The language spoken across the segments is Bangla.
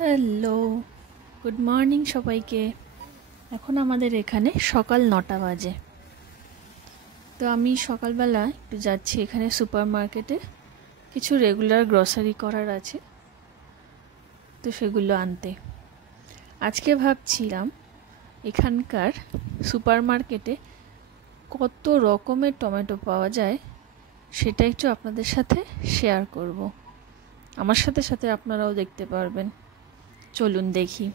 হ্যালো, গুড মর্নিং সবাইকে। এখন আমাদের এখানে সকাল 9টা বাজে। তো আমি সকালবেলা একটু যাচ্ছি এখানে সুপার মার্কেটে, কিছু রেগুলার গ্রসারি করার আছে, তো সেগুলো আনতে। আজকে ভাবছিলাম এখানকার সুপার মার্কেটে কত রকমের টমেটো পাওয়া যায় সেটা একটু আপনাদের সাথে শেয়ার করব। আমার সাথে সাথে আপনারাও দেখতে পারবেন। চলুন দেখি।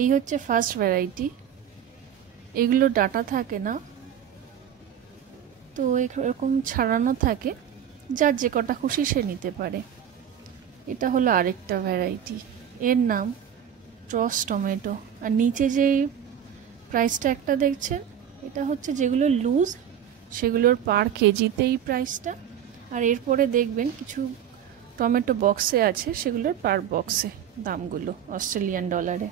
এই হচ্ছে ফার্স্ট ভ্যারাইটি। এগুলো ডাটা থাকে না, তো এরকম ছাড়ানো থাকে, যার যে কটা খুশি সে নিতে পারে। এটা হলো আরেকটা ভ্যারাইটি, এর নাম টস টমেটো। আর নিচে যে প্রাইসটা একটা দেখছেন, এটা হচ্ছে যেগুলো লুজ সেগুলোর পার কেজিতে এই প্রাইসটা। আর এরপরে দেখবেন কিছু টমেটো বক্সে আছে, সেগুলোর পার বক্সে দামগুলো অস্ট্রেলিয়ান ডলারে।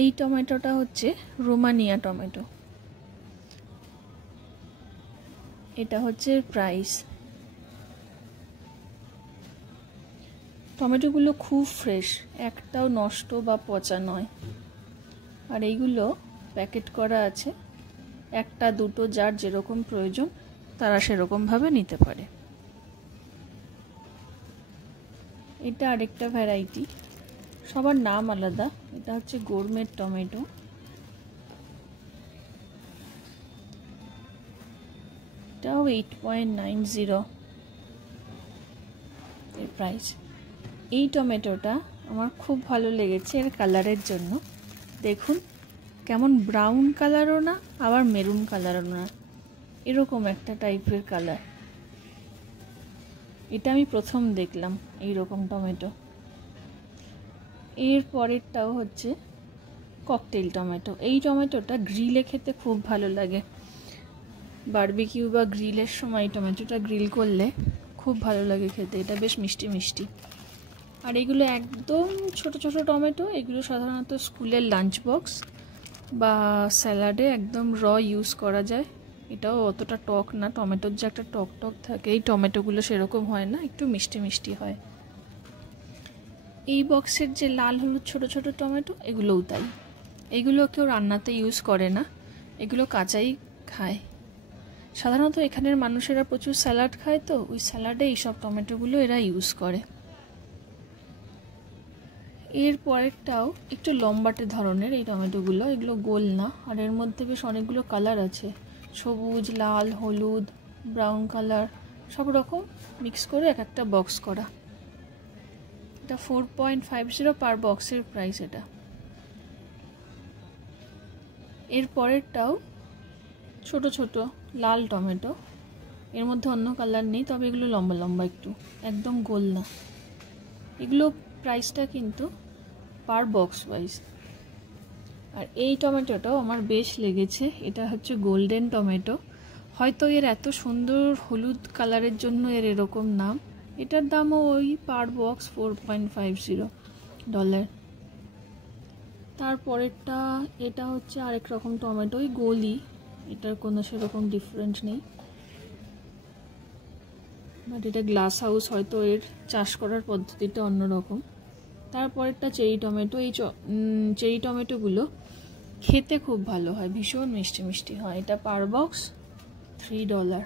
এই টমেটোটা হচ্ছে রোমানিয়া টমেটো, এটা হচ্ছে প্রাইস। টমেটোগুলো খুব ফ্রেশ, একটাও নষ্ট বা পচা নয়। আর এইগুলো প্যাকেট করা আছে, একটা দুটো যার যেরকম প্রয়োজন তারা সেরকমভাবে নিতে পারে। এটা আরেকটা ভ্যারাইটি, সবার নাম আলাদা। এটা হচ্ছে গোরমেট টমেটো। এটাও 8.90 এর প্রাইস। এই টমেটোটা আমার খুব ভালো লেগেছে এর কালারের জন্য। দেখুন কেমন ব্রাউন কালারও না, আবার মেরুন কালারও না, এরকম একটা টাইপের কালার। এটা আমি প্রথম দেখলাম এই রকম টমেটো। এর পরেরটাও হচ্ছে ককটেল টমেটো। এই টমেটোটা গ্রিলে খেতে খুব ভালো লাগে। বারবিকিউ বা গ্রিলের সময় টমেটোটা গ্রিল করলে খুব ভালো লাগে খেতে। এটা বেশ মিষ্টি মিষ্টি। আর এগুলো একদম ছোট ছোট টমেটো। এগুলো সাধারণত স্কুলের লাঞ্চ বক্স বা স্যালাডে একদম র ইউজ করা যায়। এটাও অতটা টক না, টমেটোর যে একটা টক টক থাকে এই টমেটোগুলো সেরকম হয় না, একটু মিষ্টি মিষ্টি হয়। এই বক্সের যে লাল হলুদ ছোট ছোট টমেটো, এগুলোও তাই। এগুলো কেউ রান্নাতে ইউজ করে না, এগুলো কাঁচাই খায়। সাধারণত এখানের মানুষেরা প্রচুর স্যালাড খায়, তো ওই স্যালাডে এইসব টমেটোগুলো এরা ইউজ করে। এর পরেরটাও একটু লম্বাটে ধরনের এই টমেটোগুলো, এগুলো গোল না। আর এর মধ্যে বেশ অনেকগুলো কালার আছে, সবুজ, লাল, হলুদ, ব্রাউন কালার, সব রকম মিক্স করে এক একটা বক্স করা। এটা 4.50 পার বক্সের প্রাইস এটা। এর পরেরটাও ছোট ছোট লাল টমেটো, এর মধ্যে অন্য কালার নেই, তবে এগুলো লম্বা লম্বা একটু, একদম গোল না। এগুলো প্রাইসটা কিন্তু পার বক্স ওয়াইজ। আর এই টমেটোটাও আমার বেশ লেগেছে। এটা হচ্ছে গোল্ডেন টমেটো। হয়তো এর এত সুন্দর হলুদ কালারের জন্য এর এরকম নাম। এটার দামও ওই পার বক্স $4.50। তারপরেরটা এটা হচ্ছে আরেক রকম টমেটো, ওই গোলই, এটার কোনো সেরকম ডিফারেন্স নেই। বাট এটা গ্লাস হাউস, হয়তো এর চাষ করার পদ্ধতিটা অন্যরকম। তারপরেরটা চেরি টমেটো। এই চেরি টমেটোগুলো খেতে খুব ভালো হয়, ভীষণ মিষ্টি মিষ্টি হয়। এটা পার বক্স $3।